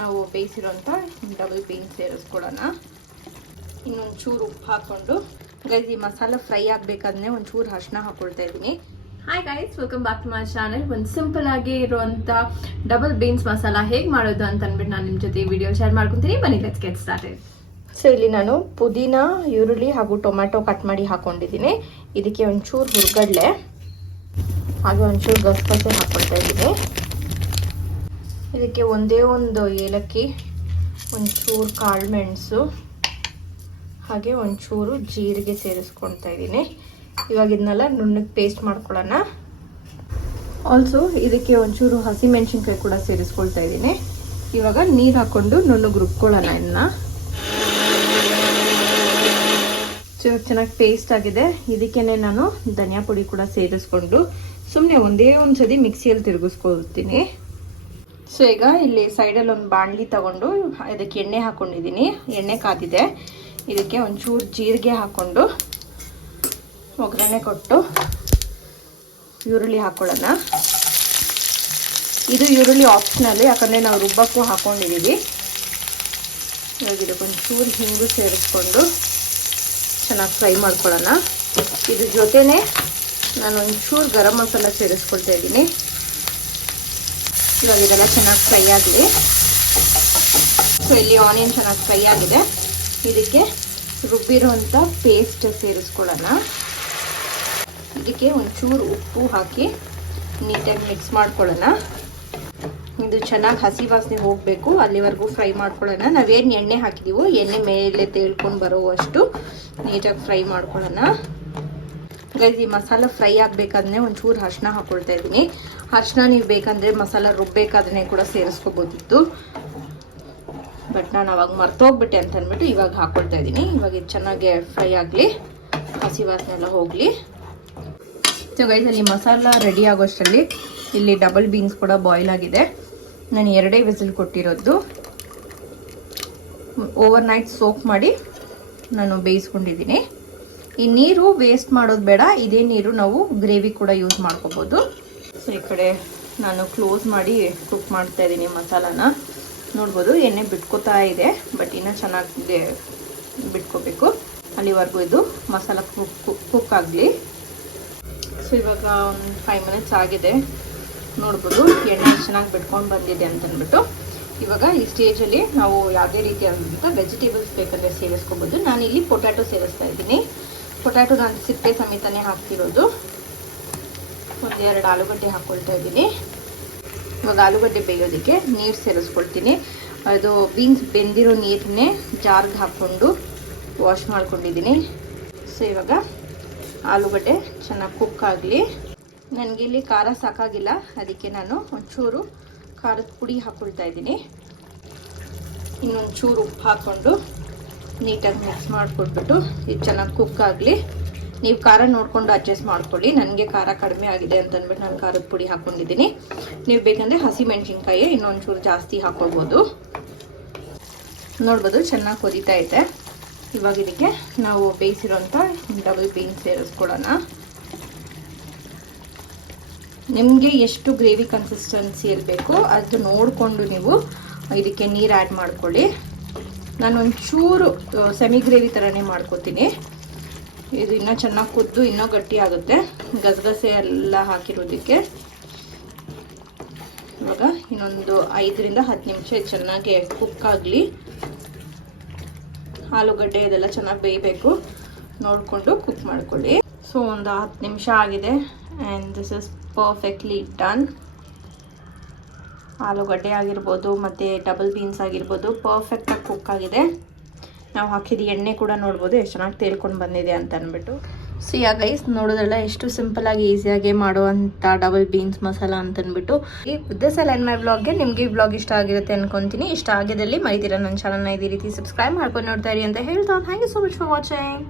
ನಾವು ಬೇಯಿಸಿರೋಂಥ double beans ಸೇರಿಸ್ಕೊಳ್ಳೋಣ. ಇನ್ನೊಂದು ಚೂರು ಉಪ್ಪು ಹಾಕ್ಕೊಂಡು ಗೈಸ್ ಈ ಮಸಾಲ ಫ್ರೈ ಆಗಬೇಕಾದ್ರೆ ಒಂಚೂರು ಅರಿಶಿನ ಹಾಕೊಳ್ತಾ ಇದ್ದೀನಿ. Hi guys, welcome back to my channel. ಒಂದು ಸಿಂಪಲ್ ಆಗಿ ಇರುವಂಥ ಡಬಲ್ ಬೀನ್ಸ್ ಮಸಾಲ ಹೇಗೆ ಮಾಡೋದು ಅಂತ ಅಂದ್ಬಿಟ್ಟು ನಾನು ನಿಮ್ಮ ಜೊತೆ ವಿಡಿಯೋ ಶೇರ್ ಮಾಡ್ಕೊತೀನಿ. ಬನ್ನಿ ಲೆಟ್ಸ್ ಗೆಟ್ ಸ್ಟಾರ್ಟೆಡ್. ಸೊ ಇಲ್ಲಿ ನಾನು ಪುದೀನ, ಈರುಳ್ಳಿ ಹಾಗೂ ಟೊಮ್ಯಾಟೊ ಕಟ್ ಮಾಡಿ ಹಾಕೊಂಡಿದ್ದೀನಿ. ಇದಕ್ಕೆ ಒಂಚೂರು ಹುರ್ಗಡ್ಲೆ ಹಾಗೆ ಒಂಚೂರು ಗಸಗಸೆ ಹಾಕ್ಕೊಳ್ತಾ ಇದ್ದೀನಿ. ಇದಕ್ಕೆ ಒಂದೇ ಒಂದು ಏಲಕ್ಕಿ, ಒಂಚೂರು ಕಾಳು ಮೆಣಸು ಹಾಗೆ ಒಂಚೂರು ಜೀರಿಗೆ ಸೇರಿಸ್ಕೊಳ್ತಾ ಇದ್ದೀನಿ. ಇವಾಗ ಇದನ್ನೆಲ್ಲ ನುಣ್ಣಗೆ ಪೇಸ್ಟ್ ಮಾಡ್ಕೊಳ್ಳೋಣ. ಆಲ್ಸೋ ಇದಕ್ಕೆ ಒಂಚೂರು ಹಸಿಮೆಣಸಿನ್ಕಾಯಿ ಕೂಡ ಸೇರಿಸ್ಕೊಳ್ತಾ ಇದ್ದೀನಿ. ಇವಾಗ ನೀರು ಹಾಕ್ಕೊಂಡು ನುಣ್ಣಗೆ ರುಬ್ಕೊಳ್ಳೋಣ. ಇದನ್ನ ಚೆನ್ನಾಗಿ ಪೇಸ್ಟ್ ಆಗಿದೆ. ಇದಕ್ಕೇನೆ ನಾನು ಧನಿಯಾ ಪುಡಿ ಕೂಡ ಸೇರಿಸ್ಕೊಂಡು ಸುಮ್ಮನೆ ಒಂದೇ ಒಂದು ಸತಿ ಮಿಕ್ಸಿಯಲ್ಲಿ ತಿರುಗಿಸ್ಕೊಳ್ತೀನಿ. ಸೊ ಈಗ ಇಲ್ಲಿ ಸೈಡಲ್ಲಿ ಒಂದು ಬಾಣಲಿ ತಗೊಂಡು ಇದಕ್ಕೆ ಎಣ್ಣೆ ಹಾಕ್ಕೊಂಡಿದ್ದೀನಿ. ಎಣ್ಣೆ ಕಾದಿದೆ. ಇದಕ್ಕೆ ಒಂಚೂರು ಜೀರಿಗೆ ಹಾಕ್ಕೊಂಡು ಒಗ್ಗರಣೆ ಕೊಟ್ಟು ಈರುಳ್ಳಿ ಹಾಕ್ಕೊಳ್ಳೋಣ. ಇದು ಈರುಳ್ಳಿ ಆಪ್ಷನಲ್, ಯಾಕಂದರೆ ನಾವು ರುಬ್ಬಕ್ಕೂ ಹಾಕ್ಕೊಂಡಿದ್ದೀವಿ. ಇವಾಗ ಇದಕ್ಕೊಂಚೂರು ಹಿಂಗು ಸೇರಿಸ್ಕೊಂಡು ಚೆನ್ನಾಗಿ ಫ್ರೈ ಮಾಡ್ಕೊಳ್ಳೋಣ. ಇದ್ರ ಜೊತೆನೇ ನಾನು ಒಂಚೂರು ಗರಂ ಮಸಾಲ ಸೇರಿಸ್ಕೊಳ್ತಾ ಇದ್ದೀನಿ. ಇವಾಗ ಇದೆಲ್ಲ ಚೆನ್ನಾಗಿ ಫ್ರೈ ಆಗಲಿ. ಸೊ ಇಲ್ಲಿ ಆನಿಯನ್ ಚೆನ್ನಾಗಿ ಫ್ರೈ ಆಗಿದೆ. ಇದಕ್ಕೆ ರುಬ್ಬಿರೋಂಥ ಪೇಸ್ಟ್ ಸೇರಿಸ್ಕೊಳ್ಳೋಣ. ಇದಕ್ಕೆ ಒಂಚೂರು ಉಪ್ಪು ಹಾಕಿ ನೀಟಾಗಿ ಮಿಕ್ಸ್ ಮಾಡ್ಕೊಳ್ಳೋಣ. ಇದು ಚೆನ್ನಾಗಿ ಹಸಿ ವಾಸನೆ ಹೋಗಬೇಕು, ಅಲ್ಲಿವರೆಗೂ ಫ್ರೈ ಮಾಡ್ಕೊಳ್ಳೋಣ. ನಾವೇನು ಎಣ್ಣೆ ಹಾಕಿದ್ದೀವೋ ಎಣ್ಣೆ ಮೇಲೆ ತೇಳ್ಕೊಂಡು ಬರೋವಷ್ಟು ನೀಟಾಗಿ ಫ್ರೈ ಮಾಡ್ಕೊಳ್ಳೋಣ. ಗೈಸ್ ಈ ಮಸಾಲ ಫ್ರೈ ಆಗಬೇಕಾದ್ರೆ ಒಂಚೂರು ಅರಿಶಿನ ಹಾಕ್ಕೊಳ್ತಾ ಇದ್ದೀನಿ. ಅರಿಶಿನ ನೀವು ಬೇಕಂದರೆ ಮಸಾಲ ರುಬ್ಬೇಕಾದ್ರೆ ಕೂಡ ಸೇರಿಸ್ಕೋಬೋದಿತ್ತು, ಬಟ್ ನಾನು ಅವಾಗ ಮರ್ತೋಗ್ಬಿಟ್ಟೆ ಅಂತ ಅಂದ್ಬಿಟ್ಟು ಇವಾಗ ಹಾಕ್ಕೊಳ್ತಾ ಇದ್ದೀನಿ. ಇವಾಗ ಇದು ಚೆನ್ನಾಗಿ ಫ್ರೈ ಆಗಲಿ, ಹಸಿ ವಾಸನೆ ಎಲ್ಲ ಹೋಗಲಿ. ಸೊ ಗೈಸ್ ಅಲ್ಲಿ ಮಸಾಲ ರೆಡಿ ಆಗೋಷ್ಟರಲ್ಲಿ ಇಲ್ಲಿ ಡಬಲ್ ಬೀನ್ಸ್ ಕೂಡ ಬಾಯ್ಲ್ ಆಗಿದೆ. ನಾನು 2 ವಿಸಿಲ್ ಕೊಟ್ಟಿರೋದು. ಓವರ್ ನೈಟ್ ಸೋಕ್ ಮಾಡಿ ನಾನು ಬೇಯಿಸ್ಕೊಂಡಿದ್ದೀನಿ. ಈ ನೀರು ವೇಸ್ಟ್ ಮಾಡೋದು ಬೇಡ, ಇದೇ ನೀರು ನಾವು ಗ್ರೇವಿ ಕೂಡ ಯೂಸ್ ಮಾಡ್ಕೋಬೋದು. ಸೊ ಈ ಕಡೆ ನಾನು ಕ್ಲೋಸ್ ಮಾಡಿ ಕುಕ್ ಮಾಡ್ತಾ ಇದ್ದೀನಿ ಮಸಾಲಾನ. ನೋಡ್ಬೋದು ಎಣ್ಣೆ ಬಿಟ್ಕೋತಾ ಇದೆ, ಬಟ್ ಇನ್ನೂ ಚೆನ್ನಾಗಿ ಬಿಟ್ಕೋಬೇಕು. ಅಲ್ಲಿವರೆಗೂ ಇದು ಮಸಾಲ ಕುಕ್ ಆಗಲಿ. ಸೊ ಇವಾಗ ಒಂದು 5 ಮಿನಿಟ್ಸ್ ಆಗಿದೆ. ನೋಡ್ಬೋದು ಎಣ್ಣೆ ಚೆನ್ನಾಗಿ ಬಿಟ್ಕೊಂಡು ಬಂದಿದೆ ಅಂತಂದ್ಬಿಟ್ಟು. ಇವಾಗ ಈ ಸ್ಟೇಜಲ್ಲಿ ನಾವು ಯಾವುದೇ ರೀತಿಯಾದಂಥ ವೆಜಿಟೇಬಲ್ಸ್ ಬೇಕಂದರೆ ಸೇರಿಸ್ಕೋಬೋದು. ನಾನಿಲ್ಲಿ ಪೊಟ್ಯಾಟೊ ಸೇರಿಸ್ತಾ ಇದ್ದೀನಿ. ಪೊಟ್ಯಾಟೊ ನಾನು ಸಿಪ್ಪೆ ಸಮೇತನೇ ಹಾಕ್ತಿರೋದು. 1-2 ಆಲೂಗಡ್ಡೆ ಹಾಕ್ಕೊಳ್ತಾ ಇದ್ದೀನಿ. ಇವಾಗ ಆಲೂಗಡ್ಡೆ ಬೇಯೋದಕ್ಕೆ ನೀರು ಸೇರಿಸ್ಕೊಳ್ತೀನಿ. ಅದು ಬೀನ್ಸ್ ಬೆಂದಿರೋ ನೀರನ್ನೇ ಜಾರ್ಗೆ ಹಾಕ್ಕೊಂಡು ವಾಶ್ ಮಾಡ್ಕೊಂಡಿದ್ದೀನಿ. ಸೊ ಇವಾಗ ಆಲೂಗಡ್ಡೆ ಚೆನ್ನಾಗಿ ಕುಕ್ ಆಗಲಿ. ನನಗಿಲ್ಲಿ ಖಾರ ಸಾಕಾಗಿಲ್ಲ, ಅದಕ್ಕೆ ನಾನು ಒಂಚೂರು ಖಾರದ ಪುಡಿ ಹಾಕ್ಕೊಳ್ತಾ ಇದ್ದೀನಿ. ಇನ್ನೊಂಚೂರು ಉಪ್ಪು ಹಾಕ್ಕೊಂಡು ನೀಟಾಗಿ ಮಿಕ್ಸ್ ಮಾಡಿಕೊಟ್ಬಿಟ್ಟು ಇದು ಚೆನ್ನಾಗಿ ಕುಕ್ ಆಗಲಿ. ನೀವು ಖಾರ ನೋಡಿಕೊಂಡು ಅಡ್ಜಸ್ಟ್ ಮಾಡ್ಕೊಳ್ಳಿ. ನನಗೆ ಖಾರ ಕಡಿಮೆ ಆಗಿದೆ ಅಂತ ಅಂದ್ಬಿಟ್ಟು ನಾನು ಖಾರದ ಪುಡಿ ಹಾಕ್ಕೊಂಡಿದ್ದೀನಿ. ನೀವು ಬೇಕಂದರೆ ಹಸಿಮೆಣಸಿನ್ಕಾಯಿ ಇನ್ನೊಂಚೂರು ಜಾಸ್ತಿ ಹಾಕ್ಕೊಳ್ಬೋದು. ನೋಡ್ಬೋದು ಚೆನ್ನಾಗಿ ಕೊದಿತಾ ಇದೆ. ಇವಾಗ ಇದಕ್ಕೆ ನಾವು ಬೇಯಿಸಿರೋಂಥ ಡಬಲ್ ಬೀನ್ಸ್ ಸೇರಿಸ್ಕೊಳ್ಳೋಣ. ನಿಮಗೆ ಎಷ್ಟು ಗ್ರೇವಿ ಕನ್ಸಿಸ್ಟೆನ್ಸಿಯಲ್ಲಿ ಬೇಕೋ ಅದು ನೋಡಿಕೊಂಡು ನೀವು ಇದಕ್ಕೆ ನೀರು ಆ್ಯಡ್ ಮಾಡ್ಕೊಳ್ಳಿ. ನಾನು ಒಂಚೂರು ಸೆಮಿ ಗ್ರೇವಿ ಥರನೇ ಮಾಡ್ಕೊತೀನಿ. ಇದು ಇನ್ನೂ ಚೆನ್ನಾಗಿ ಕುದ್ದು ಇನ್ನೂ ಗಟ್ಟಿ ಆಗುತ್ತೆ ಗಸಗಸೆ ಎಲ್ಲ ಹಾಕಿರೋದಕ್ಕೆ. ಇವಾಗ ಇನ್ನೊಂದು 5-10 ನಿಮಿಷ ಚೆನ್ನಾಗಿ ಕುಕ್ ಆಗಲಿ. ಆಲೂಗಡ್ಡೆ ಇದೆಲ್ಲ ಚೆನ್ನಾಗಿ ಬೇಯಬೇಕು, ನೋಡಿಕೊಂಡು ಕುಕ್ ಮಾಡ್ಕೊಳ್ಳಿ. ಸೊ ಒಂದು 10 ನಿಮಿಷ ಆಗಿದೆ and this is perfectly done. ಆಲೂಗಡ್ಡೆ ಆಗಿರ್ಬೋದು ಮತ್ತು ಡಬಲ್ ಬೀನ್ಸ್ ಆಗಿರ್ಬೋದು ಪರ್ಫೆಕ್ಟಾಗಿ ಕುಕ್ ಆಗಿದೆ. ನಾವು ಹಾಕಿದ ಎಣ್ಣೆ ಕೂಡ ನೋಡ್ಬೋದು ಎಷ್ಟು ಚೆನ್ನಾಗಿ ತೇಲ್ಕೊಂಡು ಬಂದಿದೆ ಅಂತ ಅಂದ್ಬಿಟ್ಟು. ಸೊ ಯಾ ಗೈಸ್, ನೋಡೋದಲ್ಲ ಎಷ್ಟು ಸಿಂಪಲಾಗಿ ಈಸಿಯಾಗಿ ಮಾಡುವಂಥ ಡಬಲ್ ಬೀನ್ಸ್ ಮಸಾಲ ಅಂತಂದ್ಬಿಟ್ಟು. ಈ ದಿಸ್ ಎಲ್ ಮೈ ವ್ಲಾಗ್ಗೆ ನಿಮಗೆ ಈ ವ್ಲಾಗ್ ಇಷ್ಟ ಆಗಿರುತ್ತೆ ಅನ್ಕೊತೀನಿ. ಇಷ್ಟ ಆಗಿದ್ದಲ್ಲಿ ಮರಿತೀರ ನನ್ನ ಚಾನಲ್ನ ಇದೇ ರೀತಿ ಸಬ್ಸ್ಕ್ರೈಬ್ ಮಾಡ್ಕೊಂಡು ನೋಡ್ತಾ ಇರಿ ಅಂತ ಹೇಳ್ತಾ thank you so much for watching.